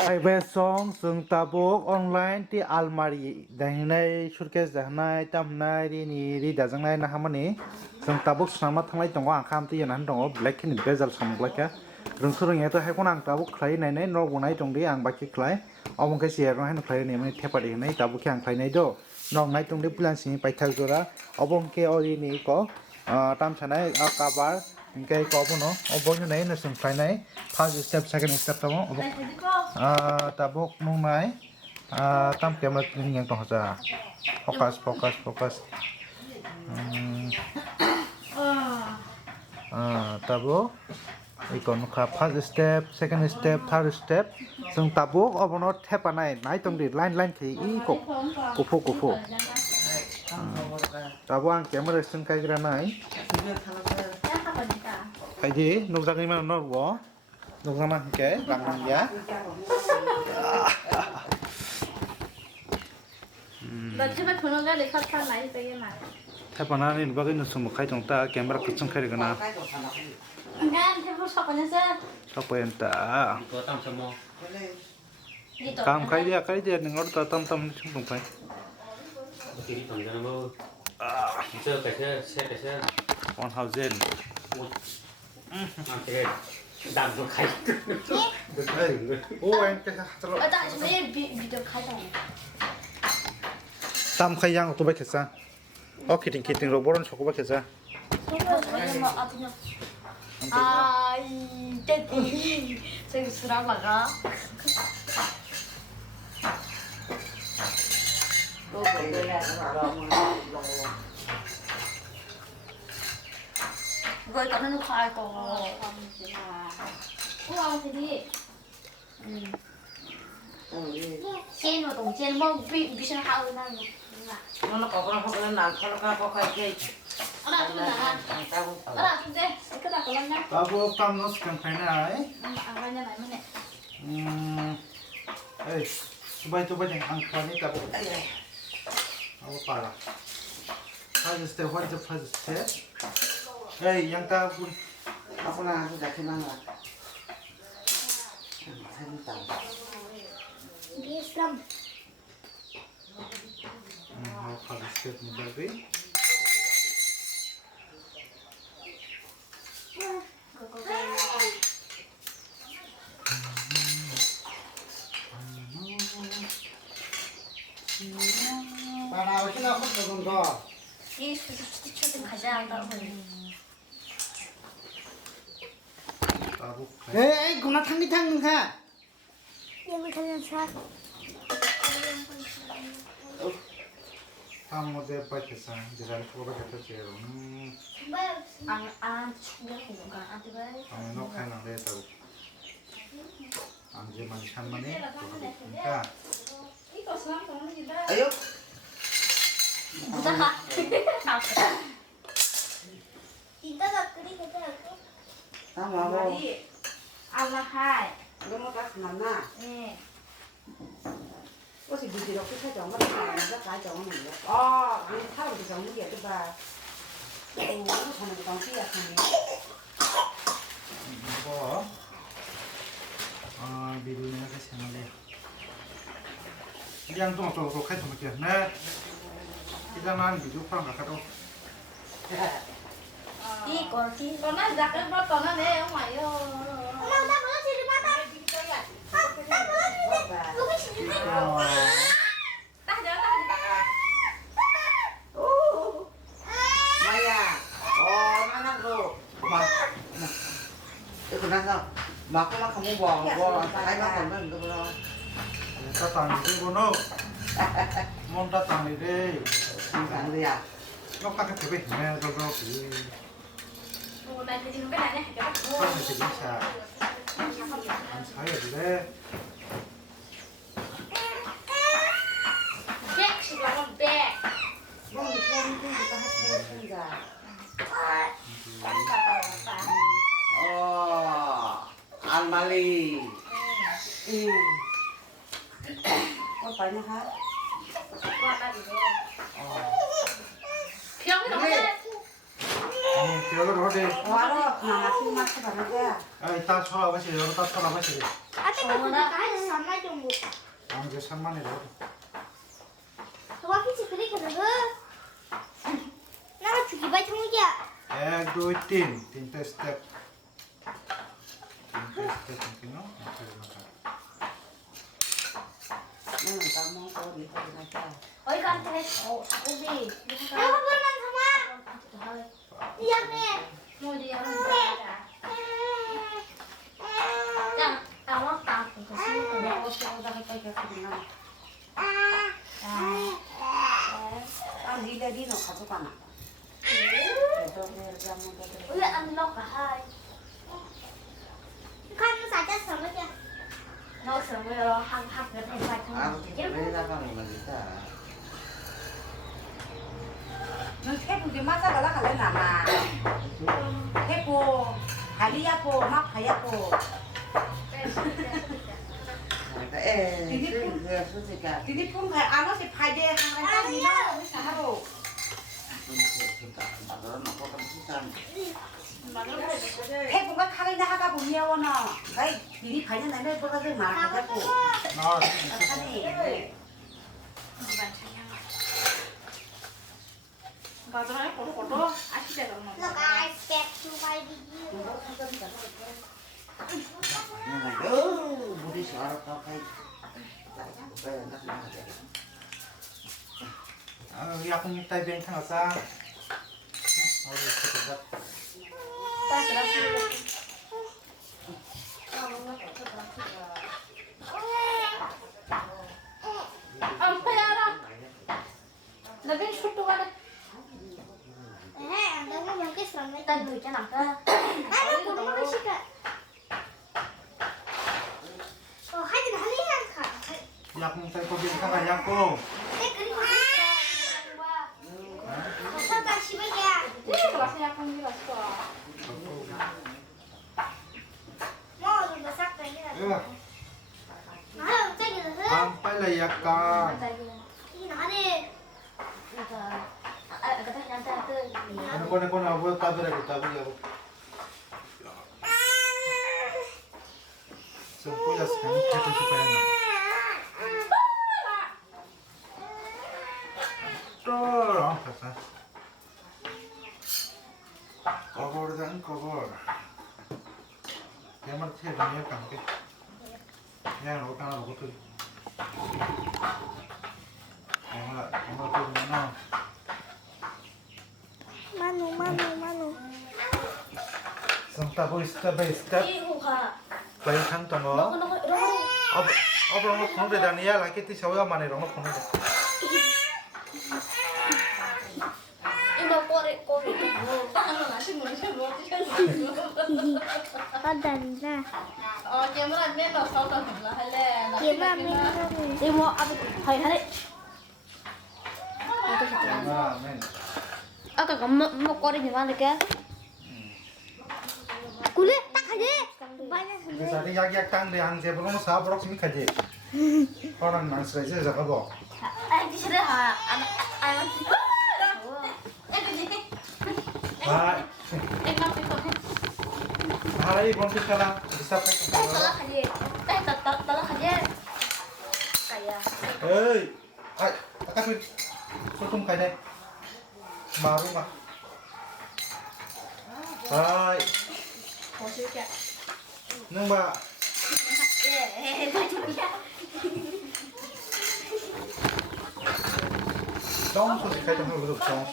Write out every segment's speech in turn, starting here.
Private song sung tabuk online ti Almari dahinai surkes dahnai tamnai ri dajangnai na hamani sung tabuk snama thanglai tongo ang kham ti yanan tongo black ni bezal samglaka rung surung eto haikon ang tabuk khlai nai nai no gonai tongdi ang baki khlai obong ke siar no haino khlai ni mani thepa de nai tabuk ke ang khlai nai do nong nai tongdi pulan sini paithak jora obong ke ori ni ko tam sanai kabar ingkai ko bono obong nai na sung khlai nai first step second step tamo obong tabuk nung nai tam camera ni yang tong sa focus tabuk ikon kha first step second step third step sung tabuk obono thepa nai tong di line khi i ko kufu tabuk ang camera sung kai gra nai kai di nukjak ni man no wo nukjak na ke lang ya 너집에 번호가를 카타 많이 되게만. 태반하니 누가 그 뉴스 뭐 카이통 따 카메라 그쯤 카리거나 난 태보 사건에서 사포엔따 Có tăm sao mô? 감 카이디야 능어로 따 땀땀 충동 파이 Có tí tầm cho nó mô. Sơ cái sơ. 1000 Thế đàm cho khách. 오 엔 cái 하트로 나 지금 비디오 카다. 땀 카이양 또 백했어 키팅 로보론 초코 백했어 아, 이때디 저기 수라마가. 이거 꺼내놓고 할 거. 우와, 되게. trên và tổng trên mong bị sao hao nan nó có cái nào có cái ở đây chúng đây cái nào có lắm nhá 바보 땀 넣었을 땐 파이나이 à đây này mới này 에이 두바이 안 파니 따보 아우 빨라 파즈 스텝 에이 양따군 하구나 진짜 그만 와 재밌다 비슷함 파즈 스텝 무더비 바라오 신나 컸던 거 이 초등 가자 한다고 따보 에이 그나 탕기탕 가 얘를 그냥 사 아무데 빠졌어 이제 초코 백했지 안 충분히 뭔가 안 되고 너 카이나데 따보 안제만 샷만에 그러니까 이거 사람 보는 게다 아유 부자가 이따가 끓이게 되고 나 먹어 알라하이 너무 딱 만나 네 혹시 미리 이렇게 사정 뭐 내가 가져오는 거 우리 사람들 정리 게 봐. 오, 저는 그 당시 약하네. 이거 미루는 게 생각해 이양 좀 어쩌고 칼 좀 할게요 네 이장난 미주 파랑 가까도 이거 còn nó giặt cái nó còn nó để ở ngoài đâu đâu có gì đi bắt ta 마야, 나나고 막 이거 나서 막고만 가면 뭐 다이만 건는 거로. 따뜻한 이거는 몸 따뜻한 이래 안 돼야. nó các cái thế về mẹ rồi thì ồ đây thì cái này này cái không thể chính xác ăn sai rồi đấy 백 시간 백 뭐 이거 하시는가. 알마리. phải nha hả? 병이 너무 아니 그 여기 어디? 와로 나나 숨마시 바르게. 아, 이따 쳐라봐시. 여기 다 쳐라봐시. 아직 그거나 가지 3만 정도. 아, 이제 3만이래. 저거 피치 그렇게 되고. 나가 죽이 봐 청이야. एक दो तीन तीनटा स्टेप तीननो 너는 다 먹고 우리 거기 가자. 어이 간테. 오비. 내가 보면 삼아. 미안해. 뭐지 야는 야, 아왔다. 내가 어쩌다 할까 그냥. 아, 니네 가져가나. 왜 안 넣어? 하이. 칸 살짝 설거지. 너 설거지로 한 몇 해 봐. 너 태국에 마사가 나갈래 나나. 태국 하리야고 막 하야고. 디디 품 아노시 파이데 한간 니나 우리 사하고. 태국가 카게 나가 보미야워나. 가이 디디 파이데 나면 뭐가 좀 많아가지고. 아, 아니. 가져라 고로 아시잖아. Look, I expect to buy 물이 시원하다. 아, 약국 tay bên thằng xa. Ôi, thật thật. Ang pera. Laging shoot to wala. Ang dami mo kay strong na tagdo ka na ka. Ano ko mo kasi ka. Oh, hay na halihan ka. 약국 tay ko bên thằng 약국. Saka siya. Hindi ko kasi akong gilasto. Mo, basak tayo na. 야, Ah, tayo na. sampai lah 약간. Ini Ano ko naabo tabi ako. So, puyas kan ito si Pena. Ang kasa. Cover dan cover. Kaya man siya dami ang ke. Yan, huwag ka na ako to. Ano to na. Mano. Santa boy step by step. Play kan to no. Ab rong khong de dania la ke ti sawa mane rong khong de. Padanda. Camera men lo sao tao là hay là Kira min. Di mo abi hay hari. Amen. Aka mo kori di mana ke? Kulit tak aja. Banyak Jadi yak tang de ang je bolong sa borok simi khaje. Orang nang srai je jaga bo. di sini ha. Ayo. Hai. Hai bon ki kala. Bisa pa. Salah aja. Salah aja. Kayak. Hey. Hai, akas wit. Sutum kai dai. Baru ma. Hai. Nung ba. Dong so kai dong lu dong.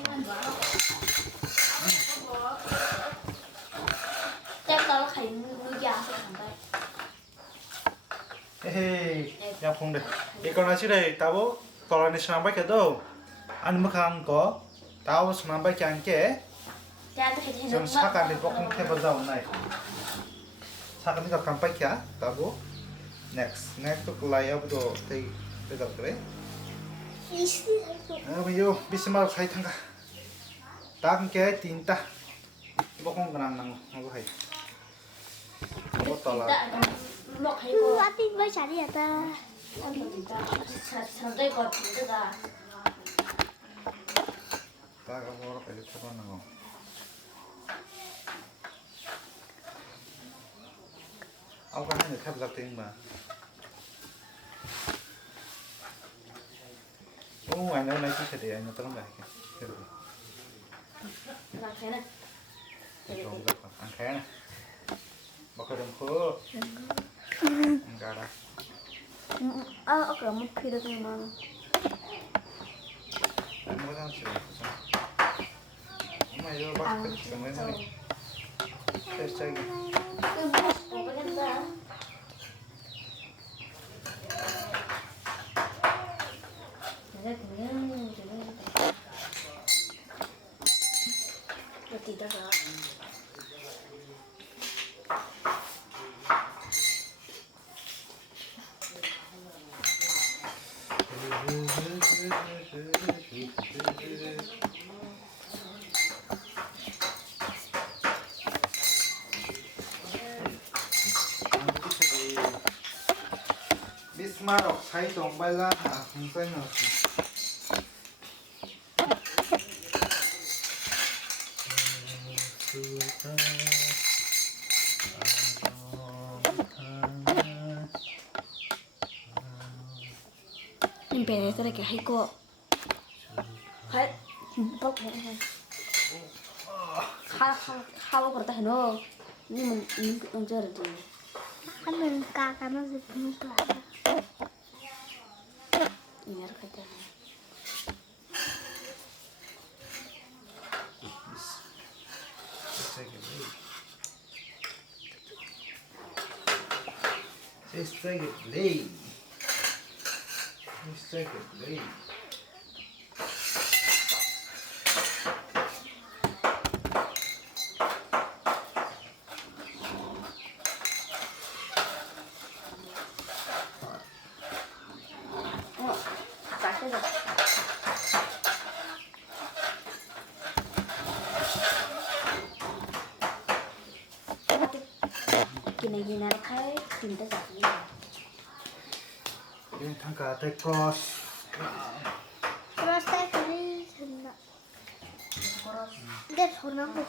Chắc tao thấy nuôi già sẽ thằng đây. Hey, yang phong de. Ikon asi dai tabo koloni sampai ke do. An mukhang ko. Tao sampai kan ke. Cha tôi thấy Jom sakan di bokong ke bazau nai. Sakan ni ka kampai kya tabo. Next to kulai ab do tei pedal kre. Ayo bismal khai thanga. Tang ke tinta. Bokong kanang nang aku hai. Aku tolak. lọc hay cô ăn tin với chả đi à ta chẳng đây còn thứ được à Ta có vô phải cho con nào. ông có hai người thép giặc tiếng mà ô anh ơi này chỉ sẽ để anh nó tao lại cái Làm thế này. cái trộn giặc ăn khé này bọc cái đồng khô ăn gà đây Oke, mau pilih ke mana? anh mới đang sửa mày vô bắt cái sửa mấy này cái xây Apa kan bang? Ada kenyang, tidak lah. Bismarck sai tong bay ra à không sai nữa Ini beda itu kayak hai kok. Hai, bọc này hai. Halo bertahan no. Ini mengejar itu. Kan kakak masih belum kelar. Ini harus kerja. Sakit dah. Gina-gina khai tinta sakit. Yung thangka tay cross Terus saya beli sana. Dia sana aku.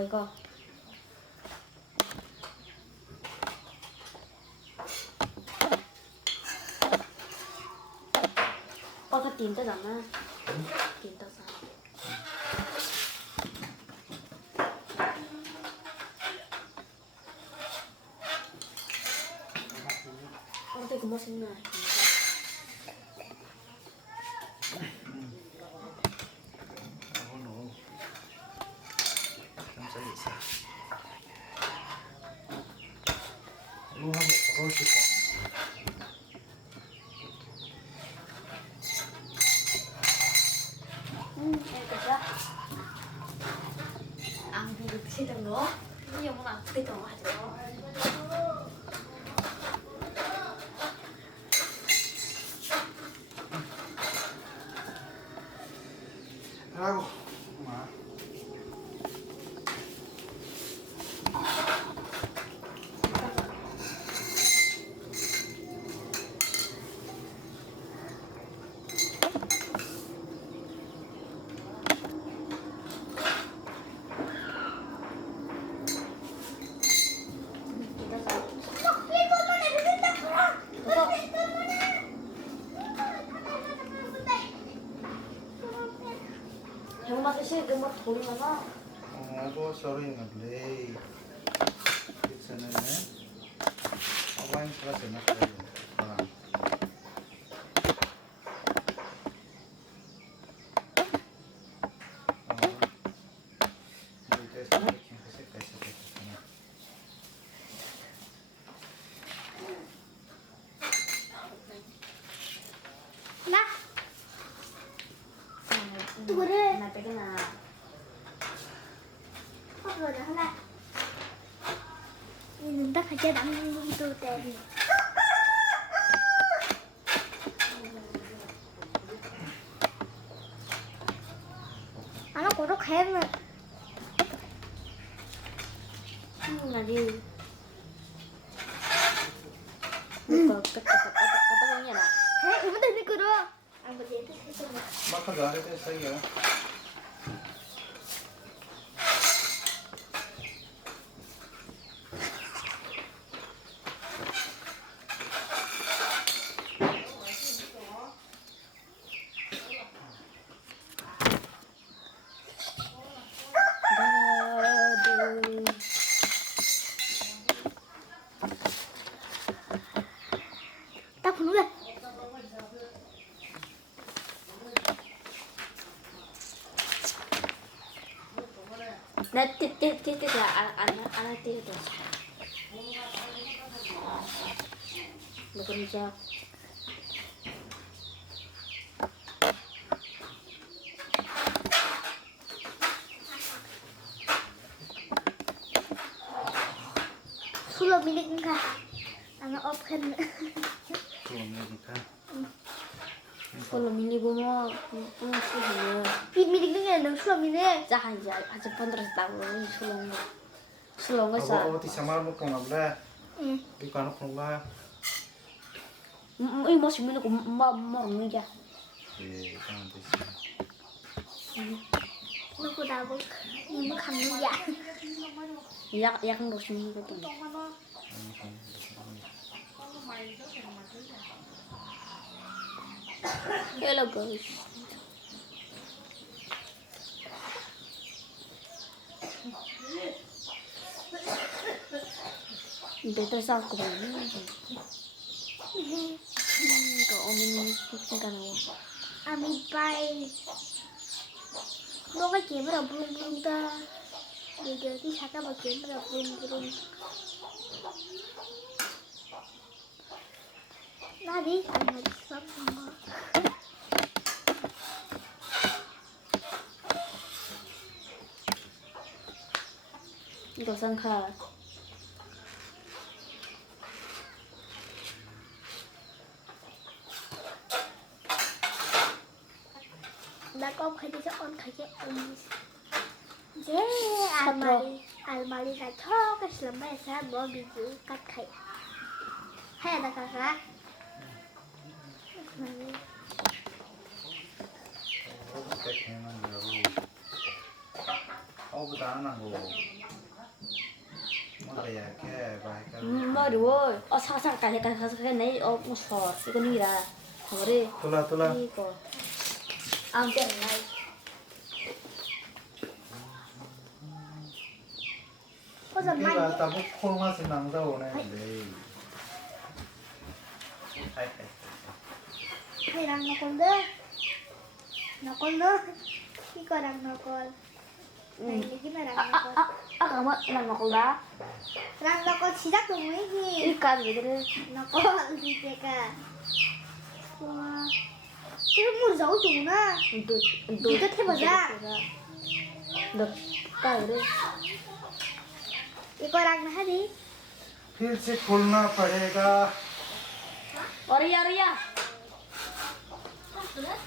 이거. 다 딘다잖아. 딘다잖아. 되게 맛있네. lu 한번 걸어 싶어 애들아. 안 비비치던 거? 이 영혼 안 비비던 거 하죠. 아이고 마 병맛이 싫게 막 돌리잖아. 뭐 소리 나래 괜찮네 와인 플러스 나가요 Nah, 그래. 나 빼기나. rồi đó là nhìn ta phải chơi đắm luôn từ tiền nó cũng rất khéo mà là đi. Cái gì nè. thế thì vẫn đi cứ đó ăn bữa đấy tôi thấy xong rồi. Mắc giá đấy xây kìa. Tao không được. 나 안 띠도. 먹으자. 술로 미니까 안 오픈. 그러니까. 걸로 밀리고 뭐 술을 미니가 너 술로 미니. 자 이제 아직 번들었다고 술로 거 사. 어디 상말 못 먹나 보다. 응. 이거 안 먹나? 이 맛이 밀리고 뭐 먹는 게. 예, 그냥 되지. 너고 나고 너무 감동이야. 약간 로션 거든. Hello guys. Better sa ko ba yun? Ito, omin ka na ako. Ami bay. Nó cái kiếm là brum brum ta. Giờ tí khác các bạn kiếm là brum brum. Ra đi, ăn một sắp mà. Ito sang ka. Đã có khai đi cho con khai cái ông. Yeah, Almari là cho cái sữa mẹ sẽ bỏ bị giữ cắt khai. Hay là cả ra. Mà đúng rồi. Sao cái này một sọt cái này là thôi đi. Tula. I거. Ang cái này. Có giờ cái mai là ta bốc khôn mà xin nắng đâu này đây. hay rằng nó còn đỡ. Nó còn đỡ. Khi coi rằng nó còn. Này cái này rằng nó còn. Kamu nang makulah? Rằng nó còn chỉ đắc được mấy gì. Ikan gitu. Nó còn gì thế cả. Wow. Cái nó muốn giấu chúng nó. Untuk Itu thêm vào ra. Được. Cái đấy. Cái coi rằng nó hết đi. फिर से खोलना पड़ेगा. Oria. Terus.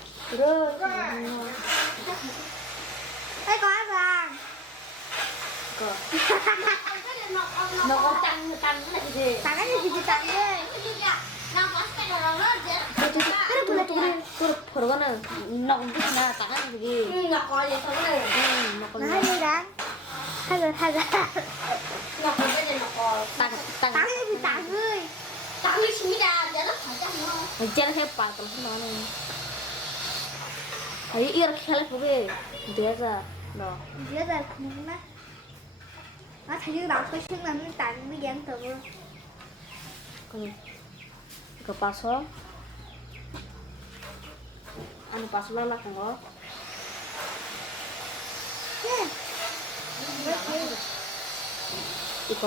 Đây có ăn vàng. Nó có tăng cái gì? Tặng cái gì thì tặng đi. Cái đó tôi 그러고는 nó cũng biết là tăng cái gì. nó có gì không này nó có Nó hay đi đáng. Hay rồi. nó có cái gì nó có tăng Tặng cái gì thì tặng ơi. tao đi xin ra để nó phải chắc nó Mình chơi hay pa kalau nó này. Ấy 이렇게 할 거게. 내가 너. Giữa giờ không á. Nó thấy như đọc cái chương là nó tặng nó dán từ. Ke paso. Anu paso lah kan kok. 이거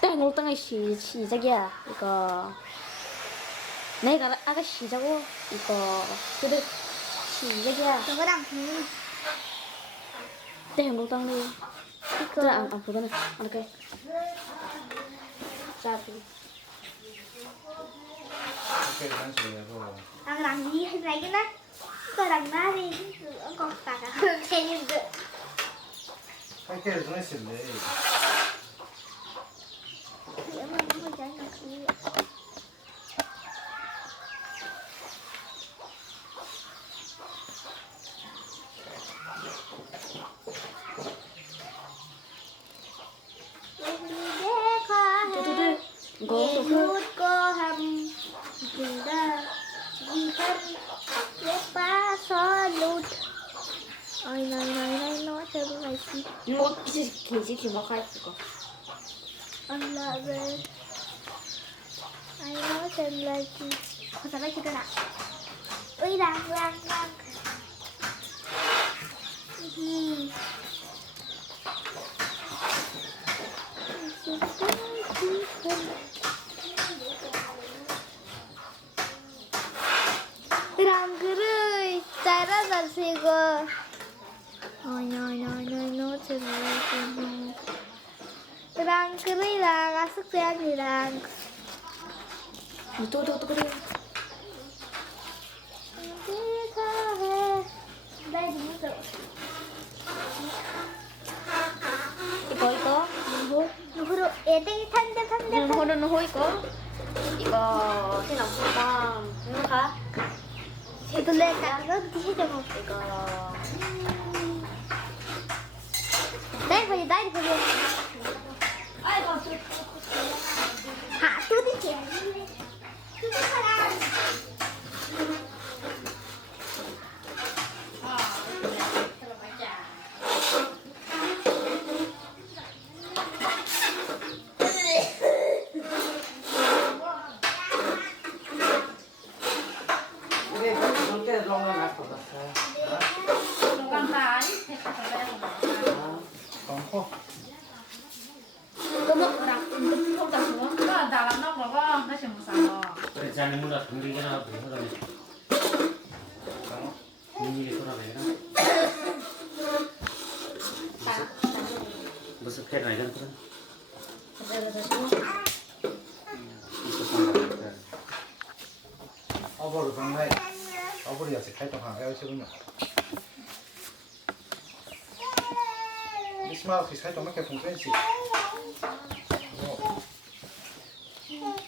땡 시작이야. 이거 내가 아까 시작고 이거 그래 시작이야. 저거 당신 땡 이거 안 보다는 이렇게 짜비. cái đáng gì rồi. đang làm gì hay này cái đó coi đằng ra đi con tặng à thế nhưng được cái nó xỉn đấy. nếu mà nó mà trái nó Lepa salut. Ôi này nó chơi cái này gì? 뭐 김치 뭐 할 거. Anh là về. Anh nói xem là gì? Không phải cái nào. Ui đang. Rangkeri cara bersihkan. Oh no cerai. Rangkeri lah masuk saya ni rang. 또 그래. Đây đúng rồi. 이거. 누구로 애들이 탄대. 호이거. 이거 해남수랑 누가? 놀래다. 너 뒤에 좀. 이거. 나이 보지. 아이고. 하, 또 뒤에. 또 사람. 그래, 그렇게 롱을 갖고 갔어. 간다. 대파 Còn khô. Tôi mất đặt không đặt xuống. Nó là đặt làm nóc rồi có nó chỉ một sào. 그래 자는 거다 동기가 그러네. 민이게 돌아가야 무슨 패가 이런 그런. 어버를 방나이. 어버리 야채 칼동 한 에어 지금. 이스마일 그 살짝 맞게 동생지.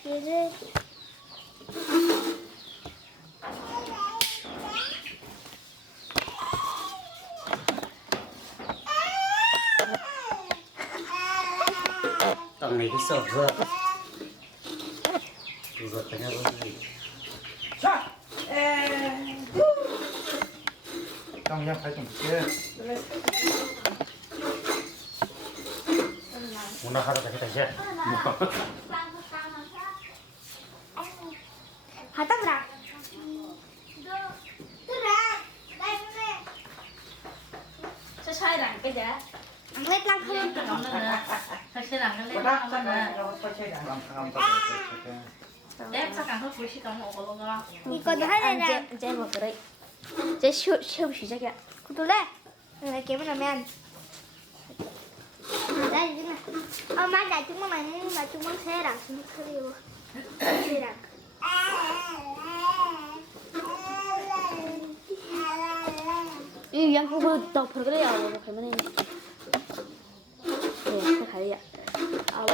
얘를 Tầng này cái sợ vừa phải nhau cái gì 자, 땀 그냥 살좀 게. 오늘 하루 다시 바닥 라. Sẽ sai rằng cái giá. Ăn lấy lăng hơn. Cái đó nữa. Phải sẽ làm cái lên 바닥 nó 산다. nữa. 이거 설치해라. 땀 따뜻해. Để sao càng không chỉ còn một cái luôn. 이거도 하려면 이제 뭐 그래. 이제 시험 시작이야. 구둘래? 내가 게임을 하면 나 이제 엄마 나 정말 많이 나 정말 새랑 그리고 새랑 이 양쪽으로 더 그래야 뭐 그러면 네, 가야. 아,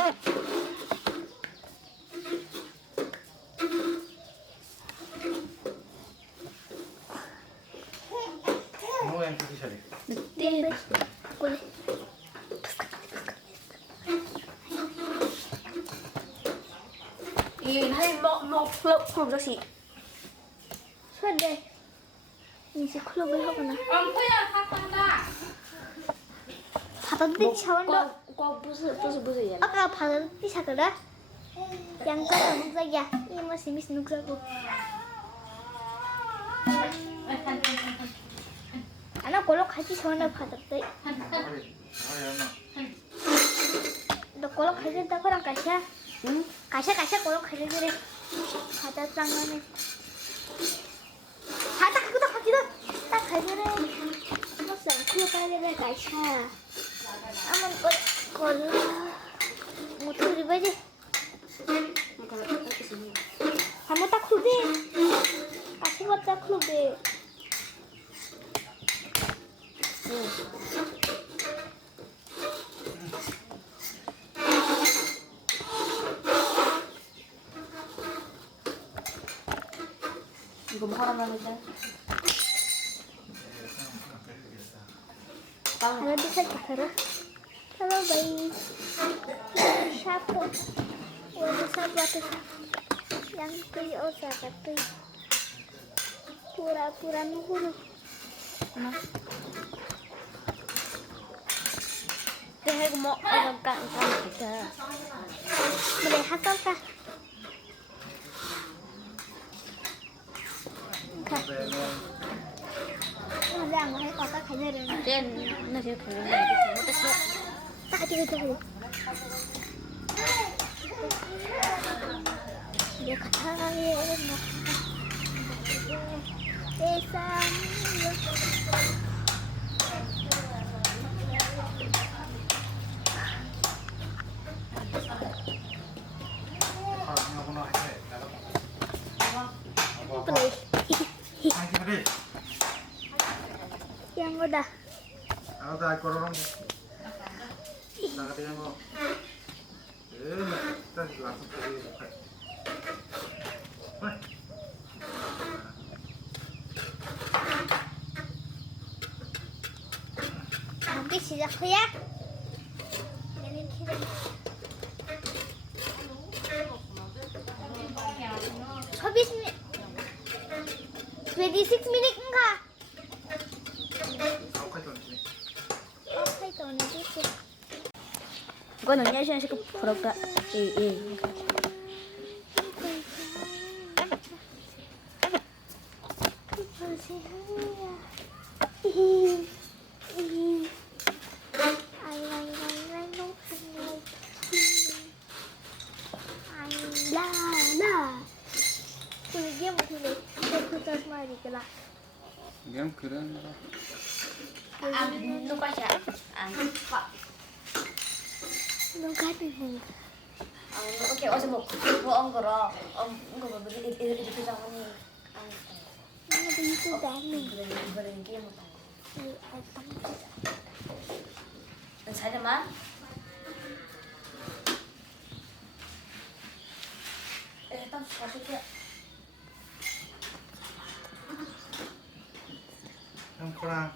뭐야 그게 잘해. 네. 꿀 이 hay một lớp không có gì. 수인데 이제 클럽을 하거나 Ông thấy là phát tăng đa. 바다도 차원도 꼭 무슨 얘기야? 아까 바다도 뛰사거든 양가가 녹색이야 이모 스미스 녹색고 아나 골로 같이 전화 받았대 너 골로 가진다 거랑 가샤 응? 가샤 골로 가자 그래 바다 땅안에 바다 그거다 거기다 딱 가자래 무슨 그거 빨리 가샤 아무 골로 못 들이봐지 한번 딱 클럽에 다시 왔다 클럽에 이거 뭐 하라는 거지? Kalau bisa kita kalau bayi sapu, waduh sapu yang tuh usah tuh pura-pura nuhuru. Cái hay của mọ ở trong cạnh trong cái trời. Mà để hát tốt cả. Mà đang có hay có các cái này rồi. Trên nó sẽ khử này cái thứ nó Ta chưa cho được. Dia kata dia nak. Esam. Play. Yang udah. Ada korong. Nak tengok. Kita langsung pergi. Nanti siap ya. Ini kira. Habis 26 minit enggak? Oke, tuh nanti sih. Gue nanya sih ke program Game keren. lupa sih pak Nunggu nih. oke ông có rồi ông có beri itu sama nih Ada itu dami. beri dia mau dan saya mah tam kasih dia Yang kurang.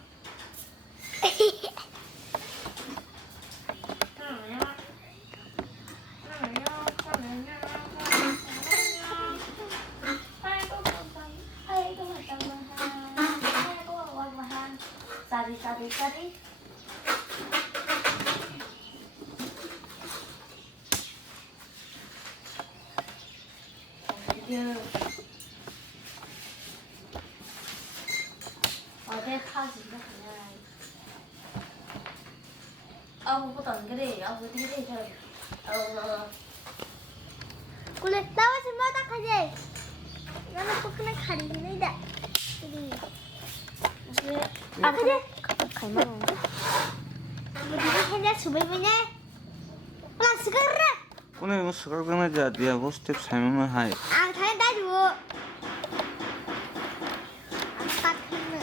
Sari. 어제 타지가 그냥 아무것도 안 그래 아무것도 그래 Kulit tahu semua tak aja. Nama aku kena kari ini dah. Jadi. Apa deh? 갈망 Begini hanya subai punya. Pelan segera. 오늘 이거 수강자자 니하고 스텝 설명을 하이. Ah, tanya dah dulu. Empat kena.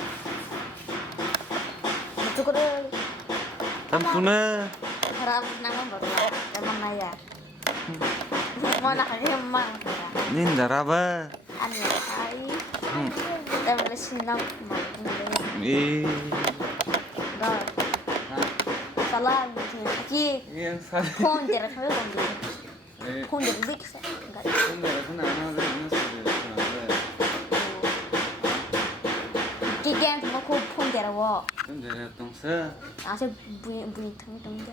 itu kok 땀ጡ네. harap nama baru emang naya mau nak aja emang 닌 나라봐. aneh hai 응. kita boleh sinam makin 이. dah salah lagi 이게 사실. 폰 데라 사회 건데 네. 폰 데라 믹스 enggak 근데 그건 안 하는데 이런 소리 하는데. 기계한테 먹고 폰 데라 워 근데 동서. 아세 부인 탕탕다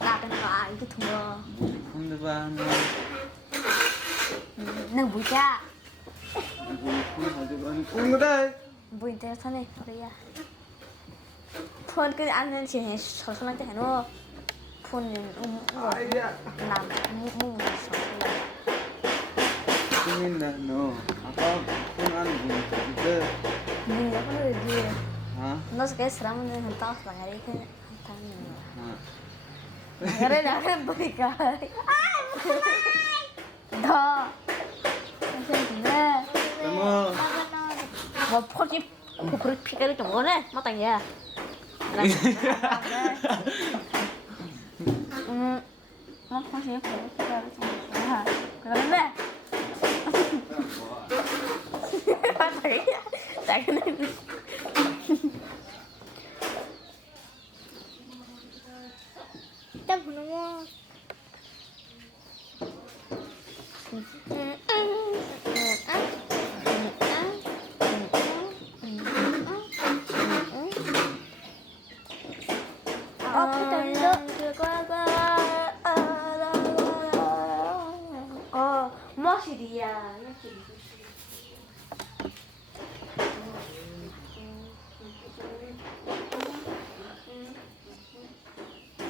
나는 아 이게 통어 근데 봐. 너 뭐야 꽁그래. 부인 데라 사네 그래야 폰 그 안는 제 서서한테 해노 폰 아이야. 남 재밌네 너. 아까 폰안 보는데. Mình đã có người gì 아. nó sẽ cái sắm nên hình to là ngày đi cái thằng 아. ngày đây là cái bơi cái đó anh xem gì nè 뭐. mà phốt chứ phốt phi cái chỗ đó nè nó thành ra nó phốt chứ phốt cái chỗ đó cái đó nè bắt thấy tại cái này Kita belum.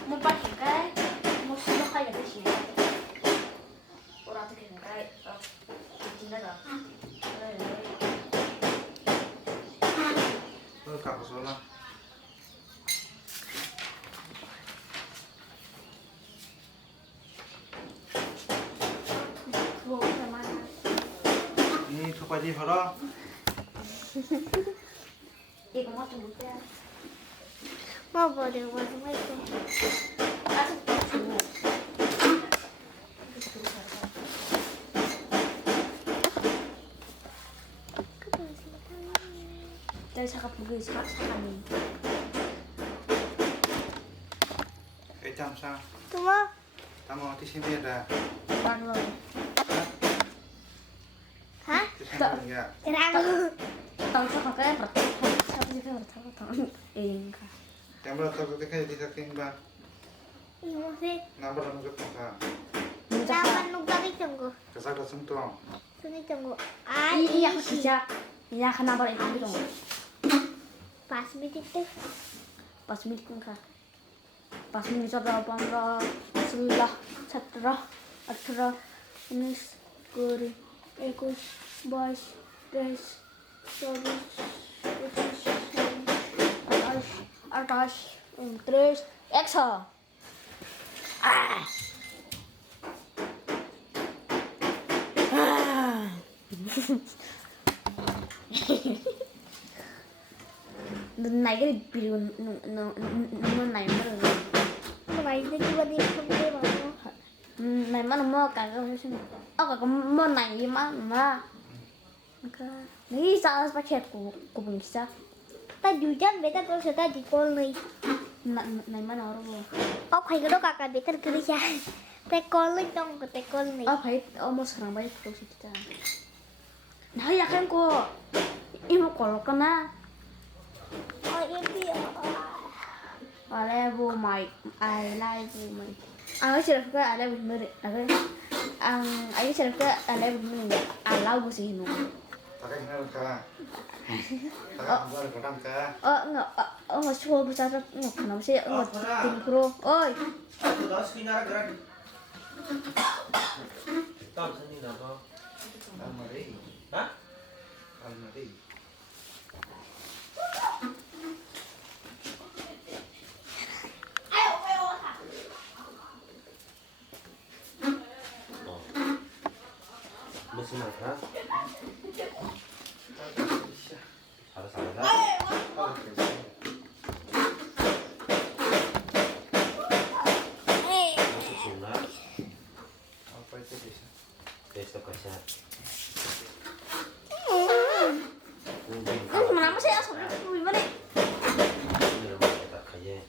Một bát cái một số nó hay là cái gì ora 어떻게 된 거야? 진짜다. 갖고 쏘라. 그거 얼마나? 이 턱받이 봐라. 이거 맛 좀 볼게. 먹어 내가 무슨 말 때. 아직도 줘. 내 차가 보기 사람이. Cái chăm sao? đúng không? Tao ngon thì xem biết à? Toàn rồi. Hả? Thì xem biết kìa. Cái nào? Tao sẽ có cái vật sao cái vật ing cả. Em bảo tao có cái gì tao kinh ba. 이거 세. Nam bảo nó cái gì? 나만 녹다리 정도. Cái sao có sung tuồng. 손이 정도. 아, 이 약 시작. 이 약 하나 버려 이거 좀. 바스미티 때. Basmati ka. Basmati sa para sila satra atra unis kuri ekos bais des sobis atas tres exo. Ah. Này cái video nó này nó rồi. mày sẽ chưa đi không đi vào đâu. Này mà nó mơ cả cái xem. Cả cái mơ này gì mà. Nghĩ sao nó chết của mình sao? Ta dù chân bé ta có sự ta chỉ con này. Này mà nó rồi. Ốc hay cái đó cả bé ta cứ đi ra. Ta con lên trong cái ta con này. phải một 사람 많이 보고 싶다. 나 약간 거 이모 걸었구나. Em đi. I love my I like my. Ang sila ka I love my. Ang sila ka I love my. I love si no. Tao cái này là tao không có cái đam cá. Nga chua bu sa ngọc nó sẽ ngọc tình pro. Ôi. đó suy ra cái tao sẽ đi nào đó Almari. hả Almari. 무슨 말이야? 알았어. 좋나? Apa itu bisa? 됐어, 가자. Kenapa sih asal gimana? 이런 거 딱 가게.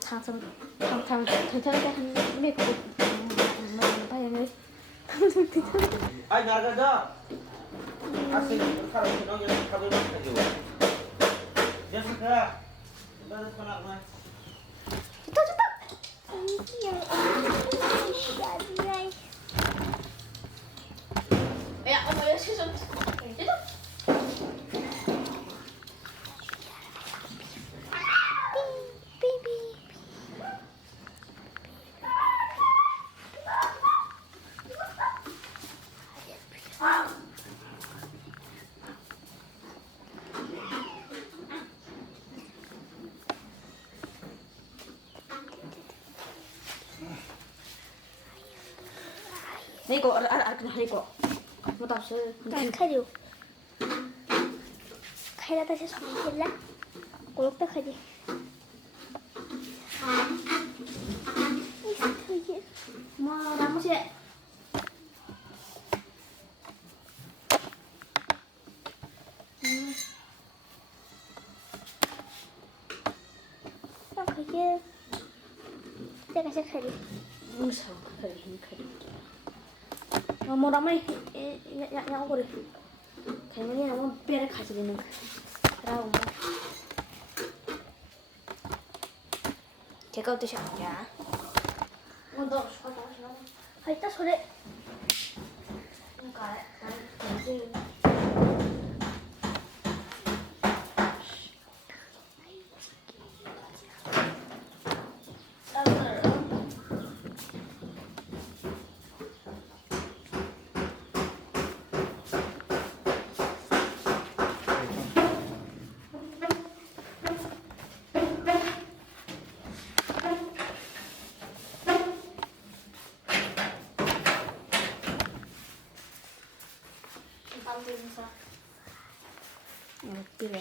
장성 대단하게 한 미국 바이오네. 아이 나가자. 학생 사람 그냥 여기 가도 되죠. 됐을까? 나도 편하구나. 야, 엄마 여기 좀 이제 네 이거 그냥 이거 뭐 없어. Đang khai điều. Khai ra ta sẽ sống trên lá. Cô lúc ta khai gì? Khai gì? 뭐 나머지 Đang khai gì? Chắc sẽ khai đi. 무서워. 그래. 뭐 나머지 야 그래. 괜히 한번 배를 가지는 그러고 제가 어떠셨냐? 너 Hay ta số đấy.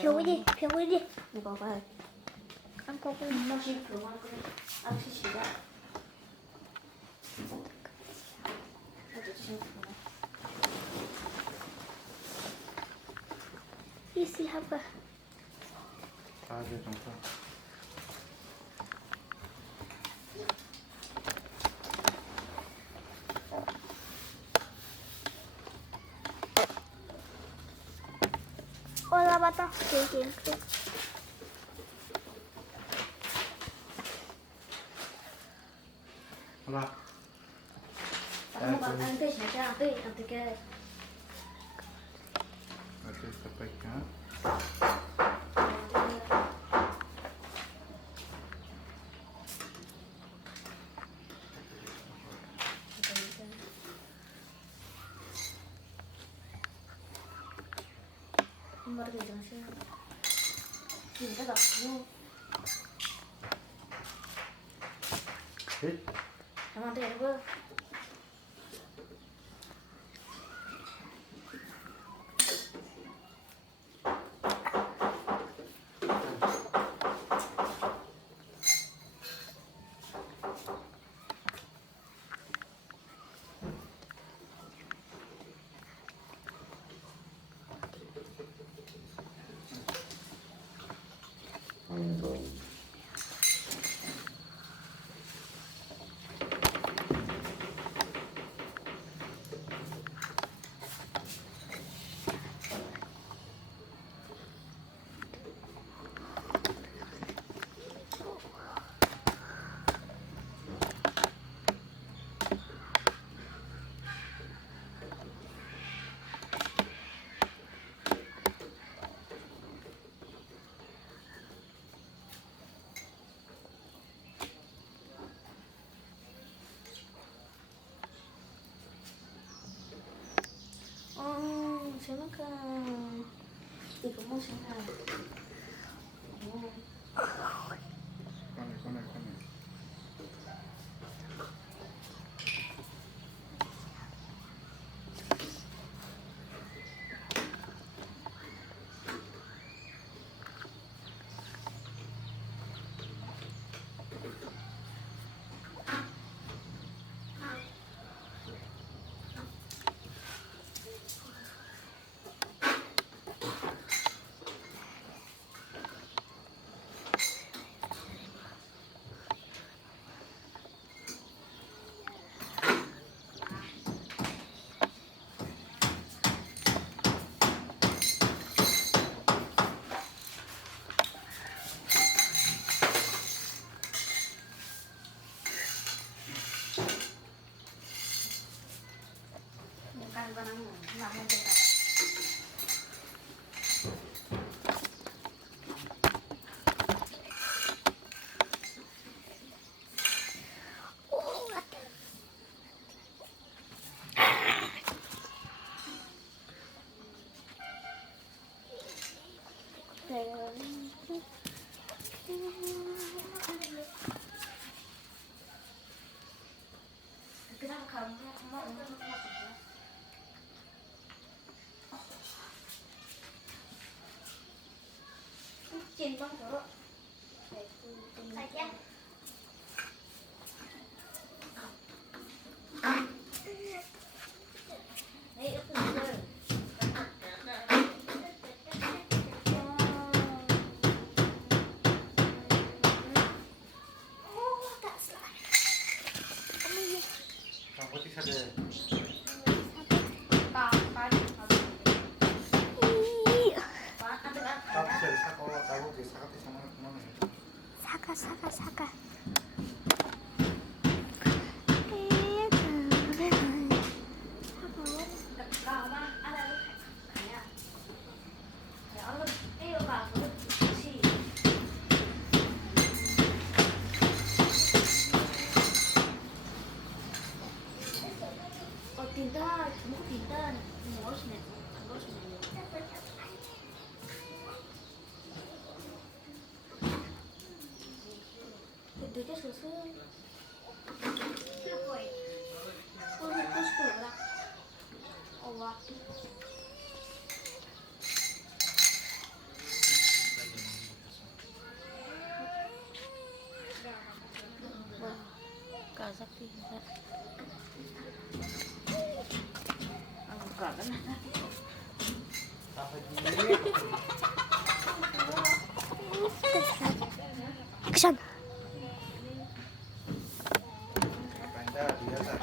병원이 병원이 이거 봐요. 안 거고 맛이 그만 그래. 안 시시다. 이씨 하봐. 아주 정상. 올라봤다. 되게 Hola. Anh tới sẽ ra tới anh tới kia. Aquí está pequeña. 엄마를 이정신. 진짜 나쁘고. Sí. 형한테 이러고. 저만큼 이거 뭐 생각? Con này. làm được. 그냥 가면 엄마 오늘 좀 먹자. Chín con thử. Sai chứ. Đây ít hơn rồi. Không có chiếc xe đây. 사과. 빈단 무엇이네? 무엇이네? 되게 소소. 슬퍼해. 소소 싶어라. 와. Kazakh Ang kalan. 액션. Panda biasa.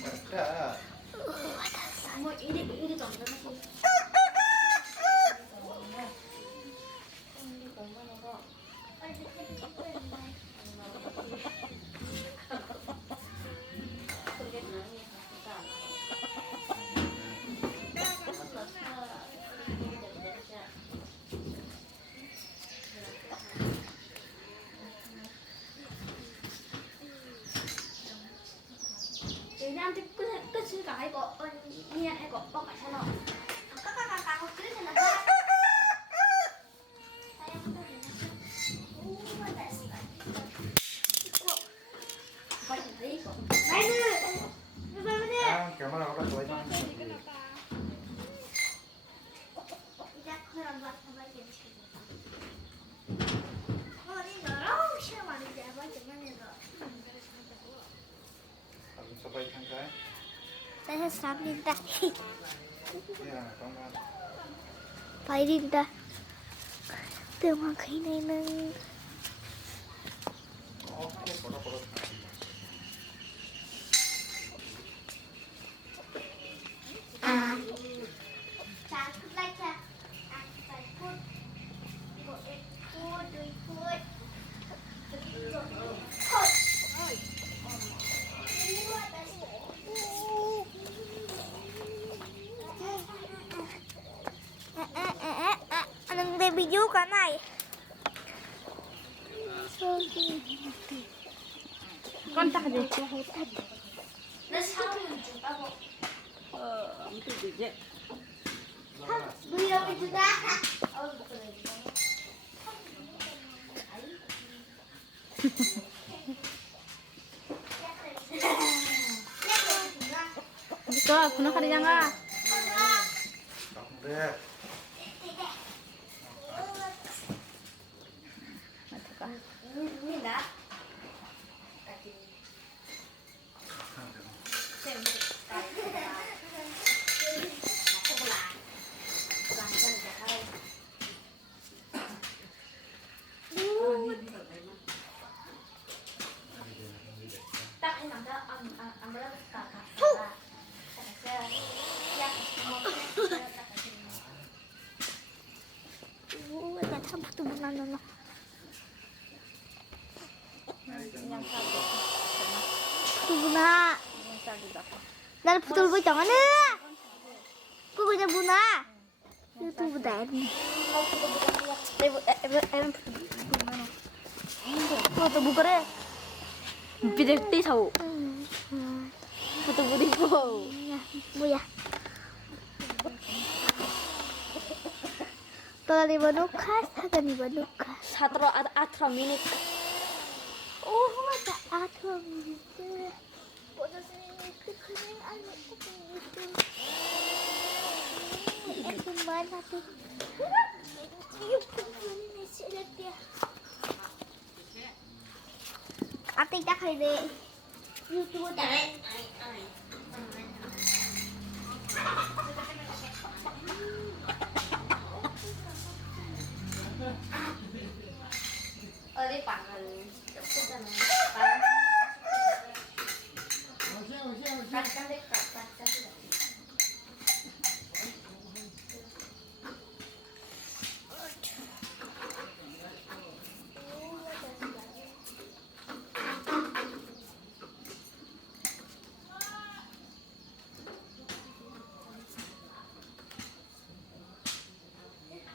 Baca. Mo ini 정도 masih. Nam thì cứ sư cái có nghe hay có bọc cái sao nào các có cứ thế là Cảm ơn các bạn tối nay. Sampai tangkai. Saya sambil dah. Ya, kawan. Phải đi ta. Từ hoàng khí này nâng. Oke, foto-foto. Đừng để bị vú cả này. con ta gì 내 사람은 준다고. 이거 이제 브이로그 주다. 그래. betul guna kali jangga Deh. Ini dah. Tak ini ada ambil kakak. 나 참부터 못 나눠. 부분아. 나는 부들고 있잖아. 그거 이제 뭐나? 유튜브 나니. 그것도 뭐 그래? bidek ti tahu foto beribu 뭐야? 떠나니 버누카 사가니 버누카. satro atro minit 오 맞다. 아 그럼 이제 보너스니 그냥 안 먹고 이제 그만 하고. 이거 싫었대. 앞에 딱 해야 돼. 유튜브 다. 어디 방을 줬잖아.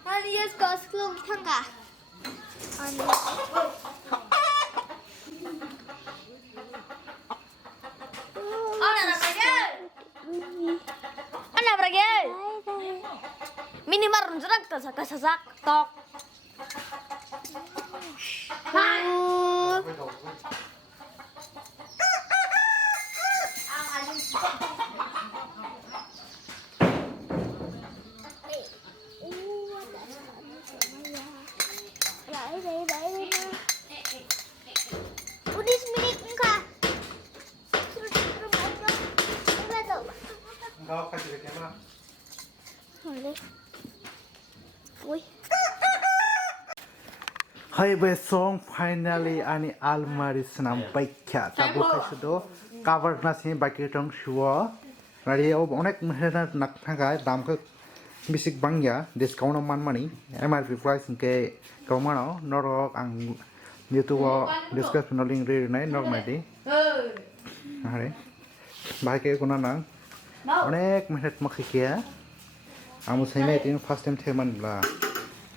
아니 예스가 스쿨 탄가. 아니. 나 minimal runjrak ta sasak tok. Lại đây đây mà. Udah semilik enggak? Terus rumah dong. Enggak kasih ke kamera. Boleh. Ui. Hai besong finally ani almari senam baikya tabu kaisudo cover nasi baki tong shuo rari ob onek mehna nak thaga dam ko bisik bangya discount man money MRP price ke komano norok ang youtube description link re nai normally are bahai ke kuna nang onek mehet makhikia amu saime tin first time theman la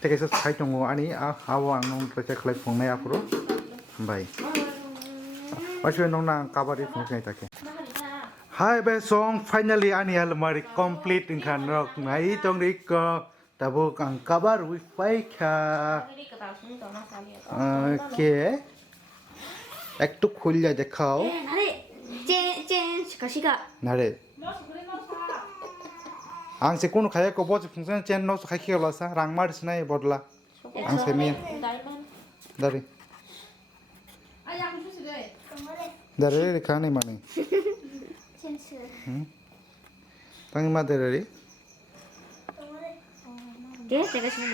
Tekesa sai tongo ani awo ang nong tracha khlai phongnai apro bai aswe nong na kabari phongnai take Hai be song finally ani almari complete in khan rok nai tong ri ko tabo kang kabar wi pai kha okay একটু খুললে দেখাও আরে চেঞ্জ কাশিকা নারে ang se kono khaya ko boch function chen no khai khia la sa rang mar snai bodla ang se mi dari dari khani mani 센스. tang ma dari Dia saya kasih